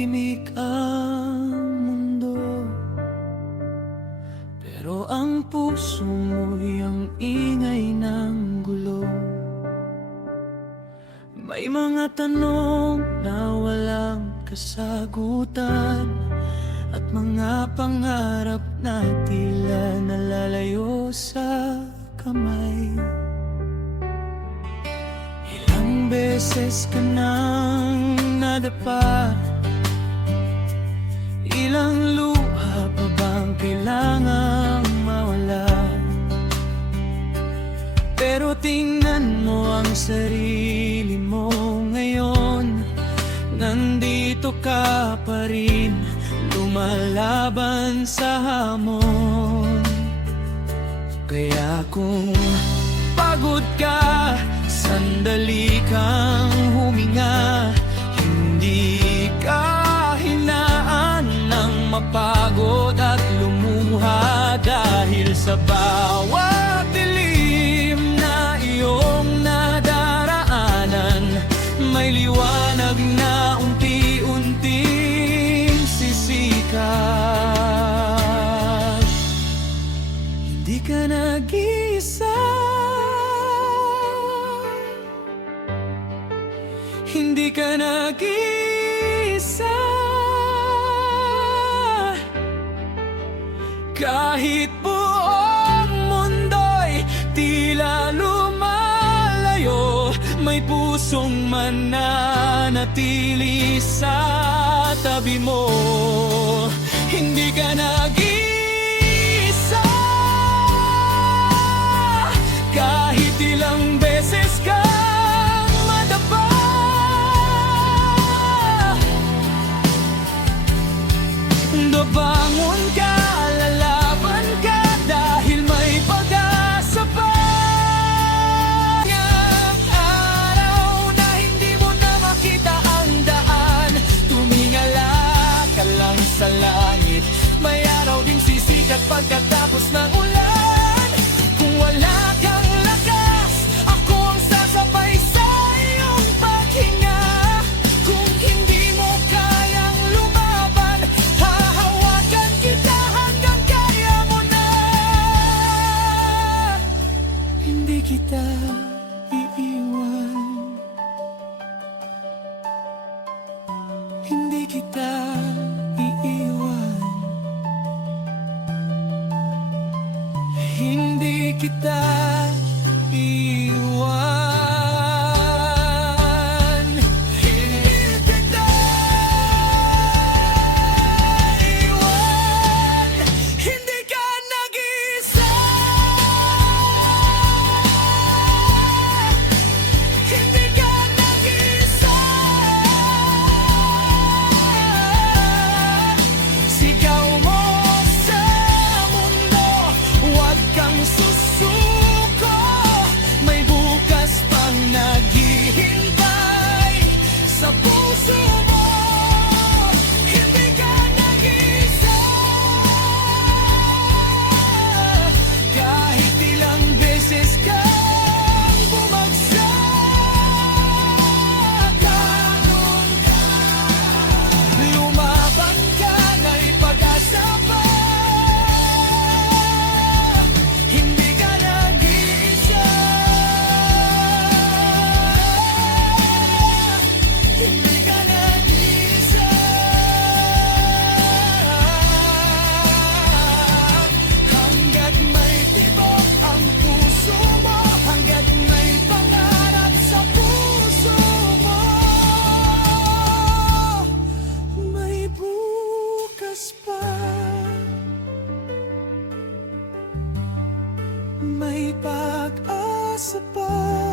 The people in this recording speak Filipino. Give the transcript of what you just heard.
tahimik ang mundo, pero ang puso mo'y ang ingay ng gulo. May mga tanong na walang kasagutan, at mga pangarap na tila nalalayo sa kamay. Ilang beses ka nang nadapa, ilang luha pa bang kailangang mawala? Pero tingnan mo ang sarili mo ngayon, nandito ka pa rin, lumalaban sa hamon. Kaya kung pagod ka, sandali kang huminga. Hindi ka hinaan ng mapagod at lumuha, dahil sa bawat dilim na iyong nadaraanan, may liwanag na unti-unting sisikat. Hindi ka nag-iisa, hindi ka nag-iisa. Kahit buong mundo'y tila lumalayo, may pusong mananatili sa tabi mo. Hindi ka nag-iisa, kahit ilang beses kang madapa. Bangon ka, lalaban ka, dahil may pag-asa pa. Ang araw na hindi mo na makita ang daan, tumingala ka lang sa langit, may araw ding sisikat pagkatapos ng ulan. Kung wala kang lakas, ako ang sasabay sa iyong paghinga. Kung hindi mo kayang lumaban, hahawakan kita hanggang kaya mo na. Hindi kita iiwan, hindi kita iiwan, hindi kita iiwan, hindi kita iiwan, hindi ka nag-iisa, hindi ka nag-iisa. Sigaw mo sa mundo, huwag kang susuko, may bukas pang naghihintay sa puso mo. Hindi ka nag-iisa, kahit ilang beses kang bumagsak. Ganun ka, lumaban ka, may pag-asa pa. Hindi ka nag-iisa, hindi ka nag-iisa. Hanggat may tibok ang puso mo, hanggat may pangarap sa puso mo, may bukas pa, may pag-asa pa.